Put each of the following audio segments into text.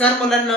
नमस्कार मुलांना.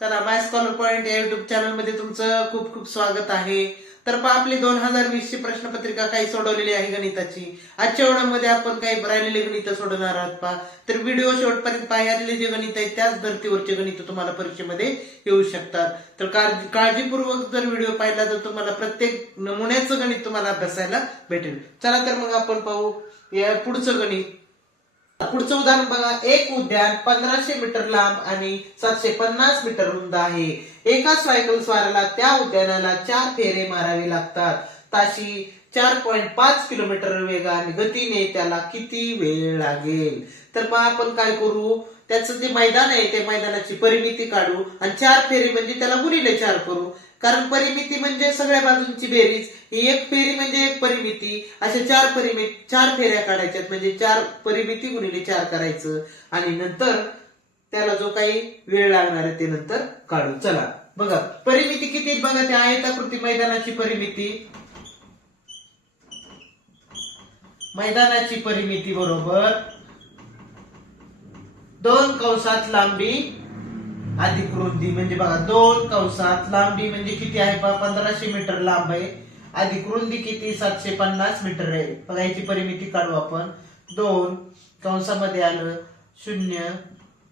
तर माय स्कॉलर पॉइंट या युट्यूब चॅनलमध्ये तुमचं खूप खूप स्वागत आहे. तर पहा आपली दोन हजार वीस ची प्रश्नपत्रिका काही सोडवलेली आहे गणिताची. आजच्या ओढामध्ये आपण काही राहिलेले गणित सोडवणार आहोत पहा. तर व्हिडिओ शेवटपर्यंत पाहिलेले जे गणित आहेत त्याच धर्तीवरचे गणित तुम्हाला परीक्षेमध्ये येऊ शकतात. तर काळजीपूर्वक जर व्हिडिओ पाहिला तर तुम्हाला प्रत्येक नमुन्याचं गणित तुम्हाला अभ्यासायला भेटेल. चला तर मग आपण पाहू. या पुढचं गणित. पुढचं उदाहरण बघा. एक उद्यान पंधराशे मीटर लांब आणि सातशे पन्नास मीटर रुंद आहे. एका सायकल स्वाराला त्या उद्यानाला चार फेरे मारावे लागतात. ताशी चार पॉइंट पाच किलोमीटर वेगाने गतीने त्याला किती वेळ लागेल? तर मग आपण काय करू? त्याचं जे मैदान आहे त्या मैदानाची परिमिती काढू आणि चार फेरी म्हणजे त्याला गुणिले चार करू. कारण परिमिती म्हणजे सगळ्या बाजूंची बेरीज. ही एक फेरी म्हणजे एक परिमिती. अशा चार परिमिती चार फेऱ्या काढायच्यात म्हणजे चार परिमिती गुणिले चार करायचं. आणि नंतर त्याला जो काही वेळ लागणार आहे ते नंतर काढू चला. बघा परिमिती किती बघा त्या आयताकृती मैदानाची परिमिती. मैदानाची परिमिती बरोबर दोन कंसात लांबी अधिक रुंदी म्हणजे बघा दोन कंसात लांबी म्हणजे किती आहे पंधराशे मीटर लांब आहे. अधिक रुंदी किती? सातशे पन्नास मीटर आहे. बघा याची परिमिती काढू आपण. दोन कंसामध्ये आलं शून्य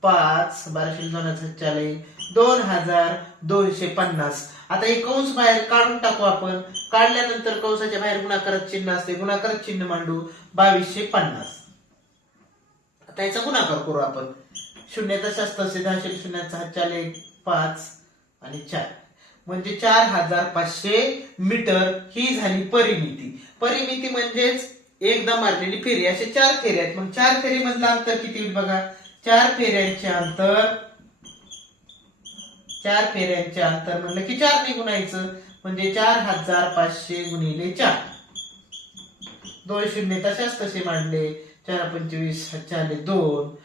पाच बाराशे दोन हजार चालेल दोन हजार दोनशे पन्नास. आता हे कंस बाहेर काढून टाकू आपण. काढल्यानंतर कंसाच्या बाहेर गुणाकारात चिन्ह असते गुणाकारात चिन्ह मांडू बावीसशे पन्नास. आता याचा गुणाकार करू आपण. शून्याचा शास्त्र असे दहाशे शून्याचा चाले पाच आणि चार. म्हणजे चार हजार पाचशे मीटर ही झाली परिमिती. परिमिती म्हणजेच एकदा मारलेली फेरी. असे चार फेऱ्या आहेत. मग चार फेरी मधलं अंतर किती होईल बघा? चार फेऱ्यांचे अंतर चार फेऱ्यांचे अंतर म्हणलं की चार ने गुणायचं म्हणजे चार हजार पाचशे गुणिले चार. दोन शून्य तशाच तसे मांडले. चार पंचवीस चारले दोन.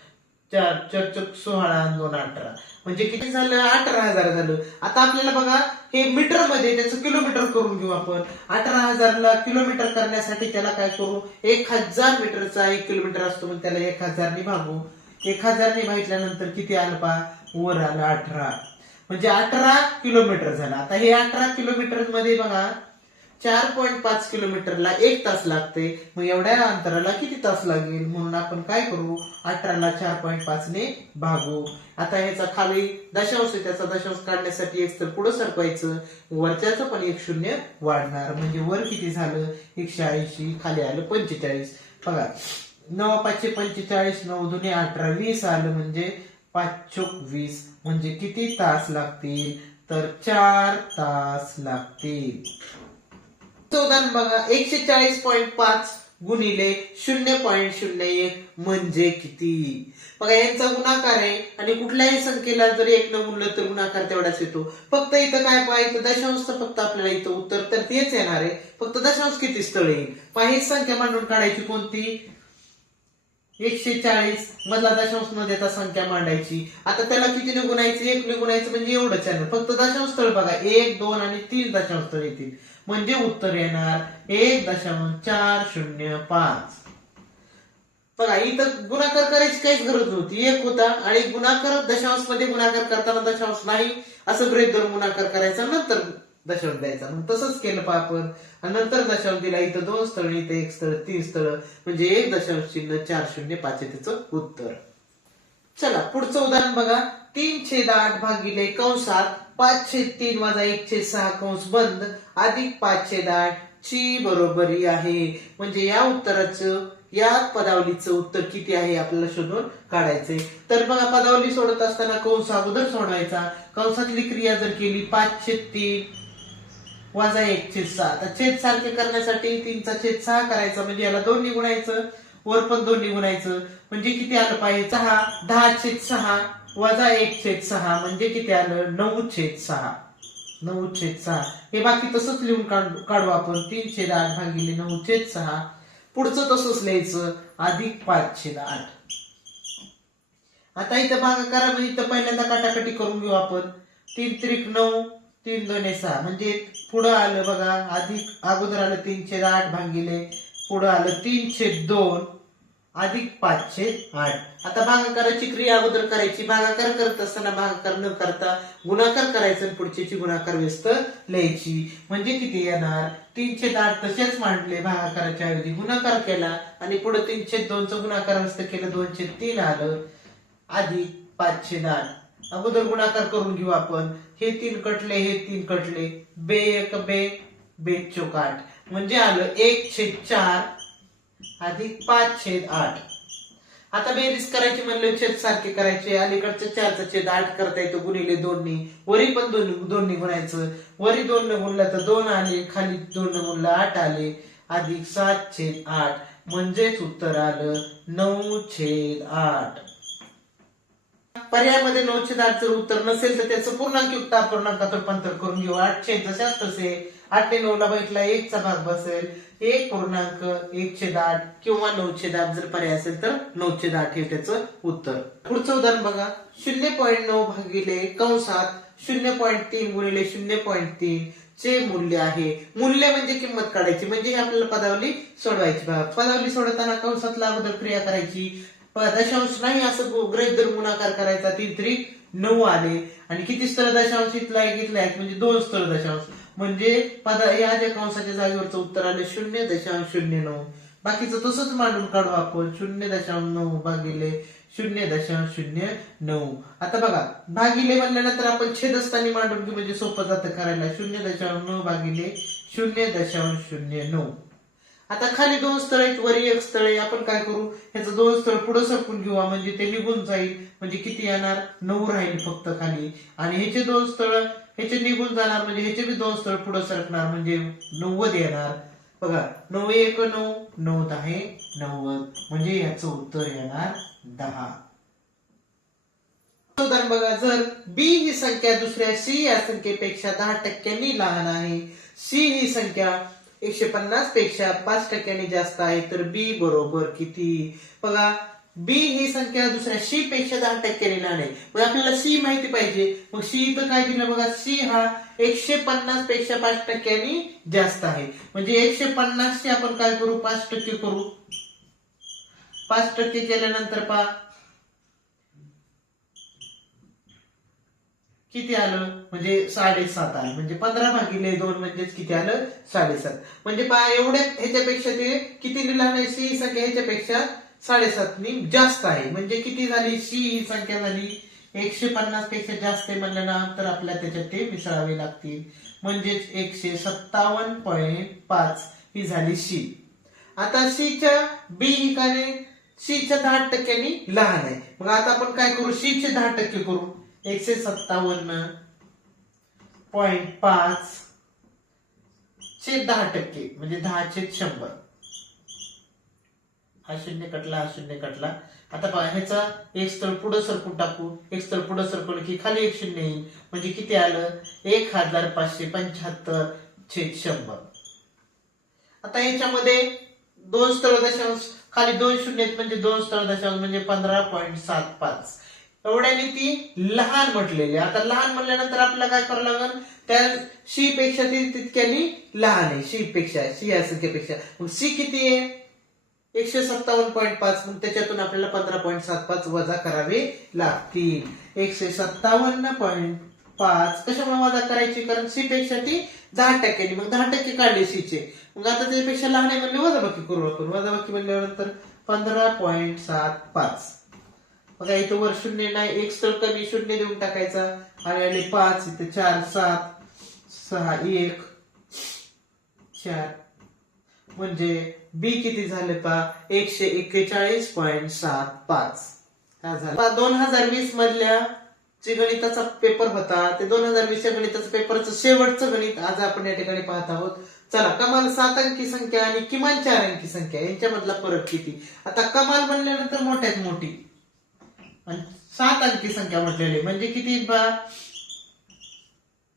चार चार चक सोळा दोन अठरा. म्हणजे किती झालं? अठरा हजार झालं. आता आपल्याला बघा हे मीटरमध्ये त्याचं किलोमीटर करून घेऊ आपण. अठरा हजारला किलोमीटर करण्यासाठी त्याला काय करू? एक हजार मीटरचा एक किलोमीटर असतो मग त्याला एक हजारने भागू. एक हजारने भागल्यानंतर किती आलं पा वर आलं अठरा. म्हणजे अठरा किलोमीटर झाला. आता हे अठरा किलोमीटरमध्ये बघा चार पॉईंट पाच किलोमीटरला एक तास लागते. मग एवढ्या अंतराला किती तास लागेल? म्हणून आपण काय करू? अठराला चार पॉईंट पाच ने भागू. आता ह्याचा खाली दशांश आहे, त्याचा दशांश काढण्यासाठी एक तर पुढे सरकवायचं. वरच्याचं पण एक शून्य वाढणार. म्हणजे वर किती झालं? एकशे ऐंशी. खाली आलं पंचेचाळीस. बघा नऊ पाचशे पंचेचाळीस नऊ दोन्ही अठरा वीस आलं म्हणजे पाच वीस म्हणजे किती तास लागतील? तर चार तास लागतील. उदाहरण बघा एकशे चाळीस पॉईंट पाच गुणिले शून्य पॉईंट शून्य एक म्हणजे किती? बघा यांचा गुणाकार आहे आणि कुठल्याही संख्येला जर एक न गुणलं तर गुणाकार तेवढाच येतो. फक्त इथं काय पाहिजे दशांश फक्त आपल्याला इथं उत्तर तर तेच येणार आहे. फक्त दशांश किती स्थळ? येईल पाहिजे संख्या मांडून काढायची कोणती? एकशे चाळीस मधला दशांश न देता संख्या मांडायची. आता त्याला किती गुणायचं एक ने गुणायचं म्हणजे एवढं चॅनल फक्त दशांश स्थळ बघा. एक दोन आणि तीन दशांश स्थळ येतील. म्हणजे उत्तर येणार एक दशांश चार शून्य पाच. बघा इथं गुणाकार करायची काहीच गरज नव्हती. एक होता आणि गुणाकार दशांशमध्ये गुणाकार करताना दशांश नाही. असं गृहित धरून गुणाकार करायचा. नंतर दशांश द्यायचा मग तसंच केलं पा आपण. आणि नंतर दशांश दिला इथं दोन स्थळ इथं एक स्थळ तीन स्थळ. म्हणजे एक दशांश चिन्ह चार शून्य पाच आहे त्याचं उत्तर. चला पुढचं उदाहरण बघा. तीन छेद आठ भागिले कंसात पाच छेद तीन वाजा एक छेद सहा कंस बंद. अधिक पाच छेद आठ ची बरोबरी आहे. म्हणजे या उत्तराचं या पदावलीचं उत्तर किती आहे आपल्याला शोधून काढायचंय. तर बघा पदावली सोडत असताना कंस अगोदर सोडवायचा. कंसातली क्रिया जर केली पाच छेद तीन वजा एक छेद सहा आता छेद सारखे करण्यासाठी तीनचा छेद सहा करायचा म्हणजे याला दोन निगुणायचं वर पण दोन निगुणायचं म्हणजे किती आलं पाहिजे? सहा दहा छेद सहा वजा एक छेद सहा म्हणजे किती आलं? नऊ छेद सहा. नऊ छेद सहा. हे बाकी तसंच लिहून काढू आपण. तीन छेद आठ भागिले नऊ छेद सहा. पुढचं तसंच लिहायचं. अधिक पाच छेद आठ. आता इथं भागाकारा म्हणजे इथं पहिल्यांदा काटाकाटी करून घेऊ आपण. तीन त्रिक नऊ तीन दोन सहा म्हणजे पुढं आलं बघा अधिक अगोदर आलं तीनशे आठ भांगिले पुढं आलं तीनशे दोन अधिक पाचशे आठ. आता भागाकाराची क्रिया अगोदर करायची. भागाकार करत असताना भागाकार न करता गुणाकार करायचा पुढच्याची गुणाकार व्यस्त लिहायची. म्हणजे किती येणार? तीनशे आठ तसेच मांडले भागाकाराच्या ऐवजी. गुणाकार केला आणि पुढे तीनशे दोनचं गुणाकार व्यस्त केलं. दोनशे तीन आलं. अधिक पाचशे आठ. अगोदर गुणाकार करून घेऊ आपण. हे तीन कटले हे तीन कटले. बे एक बे बे चोक आठ. म्हणजे आलं एक छेद चार अधिक पाच छेद आठ. आता बेरीज करायची म्हणलं छेद सारखे करायचे. अलीकडचं चारचं छेद आठ करता येतो गुणिले दोन्ही वरी पण दोन दोन्ही गुणायचं. वरी दोन न गुणलं तर दोन आले खाली दोन न गुणलं आठ आले. अधिक सात छेद आठ. म्हणजेच उत्तर आलं नऊ छेद आठ. पर्यायामध्ये नऊ जर उत्तर नसेल तर त्याचं पूर्णांकयुक्त अपूर्णांकात रूपांतर करून घेऊ. आठशे जशाच तसे आठ ते नऊ ला एकचा भाग बसेल. एक पूर्णांक एकशे दाठ किंवा नऊशे छेद जर पर्याय असेल तर नऊशे छेद हे त्याचं उत्तर. पुढचं उदाहरण बघा. शून्य पॉईंट नऊ भागिले कंसात शून्य पॉईंट तीन गुणिले शून्य पॉईंट तीन चे मूल्य आहे. मूल्य म्हणजे किंमत काढायची. म्हणजे हे आपल्याला पदावली सोडवायची. पदावली सोडवताना कंसातला अगोदर क्रिया करायची. दशांश नाही असं गु- गृहीत धरून गुणाकार करायचा तीन त्रिक नऊ आले. आणि किती स्थळ दशांश इथला एक इथला एक म्हणजे दोन स्थळ दशांश. म्हणजे पदा या ज्या कंसाच्या जागेवरचं उत्तर आलं शून्य दशांश शून्य नऊ. बाकीचं तसंच मांडून काढू आपण. शून्य दशांश नऊ भागिले शून्य दशांश शून्य नऊ. आता बघा भागिले म्हणल्यानंतर आपण छेदस्थानी मांडून घेऊ म्हणजे सोपं जातं करायला. शून्य दशांश नऊ भागिले शून्य दशांश शून्य नऊ. आता खाली दोन स्थळ आहेत वरी एक स्थळ आहे. आपण काय करू? ह्याचं दोन स्थळ पुढे सरकून घेऊ. म्हणजे ते निघून जाईल म्हणजे किती येणार? नऊ राहील फक्त खाली. आणि ह्याचे दोन स्थळ ह्याचे निघून जाणार म्हणजे ह्याचे बी दोन स्थळ पुढे सरकणार म्हणजे नव्वद येणार. बघा नऊ एक नऊ नऊ दहा नव्वद. म्हणजे याचं उत्तर येणार दहा. उदाहरण बघा जर बी ही संख्या दुसऱ्या सी या संख्येपेक्षा दहा टक्क्यांनी लहान आहे. सी ही संख्या एकशे पन्नासपेक्षा पाच टक्क्याने जास्त आहे तर बी बरोबर किती? बघा बी ही संख्या दुसऱ्या सी पेक्षा दहा टक्क्याने लहान आहे. मग आपल्याला सी माहिती पाहिजे. मग सी इथं काय दिलं बघा? सी हा एकशे पन्नासपेक्षा पाच टक्क्यांनी जास्त आहे. म्हणजे एकशे पन्नास चे आपण काय करू? पाच टक्के करू. पाच टक्के केल्यानंतर पहा किती आलं? म्हणजे साडेसात आलं. म्हणजे पंधरा भागिले दोन म्हणजेच किती आलं? साडेसात. म्हणजे पहा एवढ्या ह्याच्यापेक्षा ते किती लहान आहे? सी ही संख्या ह्याच्यापेक्षा साडेसातनी जास्त आहे. म्हणजे किती झाली? सी ही संख्या झाली. एकशे पन्नासपेक्षा जास्त आहे म्हणल्यानंतर आपल्याला त्याच्यात ते मिसळावे लागतील. म्हणजेच एकशे सत्तावन्न पॉईंट पाच ही झाली सी. आता सीच्या बी ही काय सीच्या दहा टक्क्यांनी लहान आहे. मग आता आपण काय करू? सीचे दहा टक्के करू. एकशे सत्तावन्न पॉइंट पाच चे दहा टक्के म्हणजे दहा छेद शंभर. हा शून्य कटला हा शून्य कटला. आता पहा ह्याचा एक स्थळ पुढं सरकून टाकू. एक स्थळ पुढं सरकवलं की खाली एक शून्य येईल. म्हणजे किती आलं? एक हजार पाचशे पंच्याहत्तर छेद शंभर. आता याच्यामध्ये दोन स्थळ दशांश खाली दोन शून्य आहेत म्हणजे दोन स्थळ दशांश म्हणजे पंधरा पॉईंट सात पाच. एवढ्याने ती लहान म्हटलेली. आता लहान म्हणल्यानंतर आपल्याला काय करावं लागेल? त्या शी पेक्षा ती तितक्यानी लहान आहे. शी पेक्षा सी या संख्येपेक्षा. मग सी किती आहे? एकशे सत्तावन्न पॉईंट पाच. मग त्याच्यातून आपल्याला पंधरा पॉईंट सात पाच वजा करावे लागतील. एकशे सत्तावन्न पॉईंट पाच. कशामुळे वजा करायची? कारण सी पेक्षा ती दहा टक्क्यांनी. मग दहा टक्के काढले सीचे मग आता त्यापेक्षा लहान आहे म्हणले वजाबाकी करू आपण. वजाबाकी म्हणल्यानंतर पंधरा पॉईंट सात पाच. बघा इथं वर शून्य नाही एक स्थळ कमी शून्य देऊन टाकायचा. आणि आले पाच इथं चार सात सहा एक चार. म्हणजे बी किती झाले पा एकशे एक्केचाळीस पॉईंट सात पाच. हा झाला? दोन हजार वीस मधल्या जे गणिताचा पेपर होता ते दोन हजार वीसच्या गणिताचं पेपरचं शेवटचं गणित आज आपण या ठिकाणी पाहत आहोत. चला कमाल सात अंकी संख्या आणि किमान चार अंकी संख्या यांच्यामधला फरक किती? आता कमाल म्हणल्यानंतर मोठ्यात मोठी. आणि सात अंकी संख्या म्हटलेली. म्हणजे किती? बा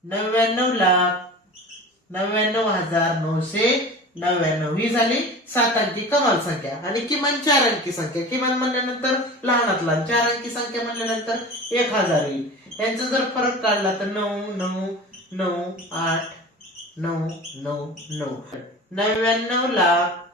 नव्याण्णव लाख नव्याण्णव हजार नऊशे नव्याण्णव. ही झाली सात अंकी कमाल संख्या. आणि किमान चार अंकी संख्या. किमान म्हणल्यानंतर लहानात लहान चार अंकी संख्या म्हणल्यानंतर एक हजार येईल. यांचा जर फरक काढला तर नऊ नऊ नऊ आठ नऊ नऊ नऊ. नव्याण्णव लाख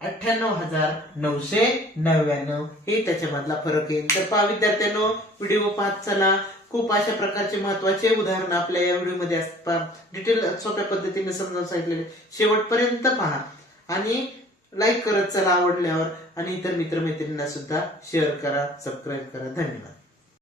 अठ्ठ्याण्णव हजार नऊशे नव्याण्णव. हे त्याच्यामधला फरक येईल तर पहा विद्यार्थ्यांनो व्हिडिओ पाहत चला. खूप अशा प्रकारचे महत्त्वाचे उदाहरण आपल्या या व्हिडिओमध्ये असतात. डिटेल सोप्या पद्धतीने समजावून सांगितलेले. शेवटपर्यंत पहा. आणि लाईक करत चला आवडल्यावर. आणि इतर मित्रमैत्रिणींना सुद्धा शेअर करा सबस्क्राईब करा. धन्यवाद.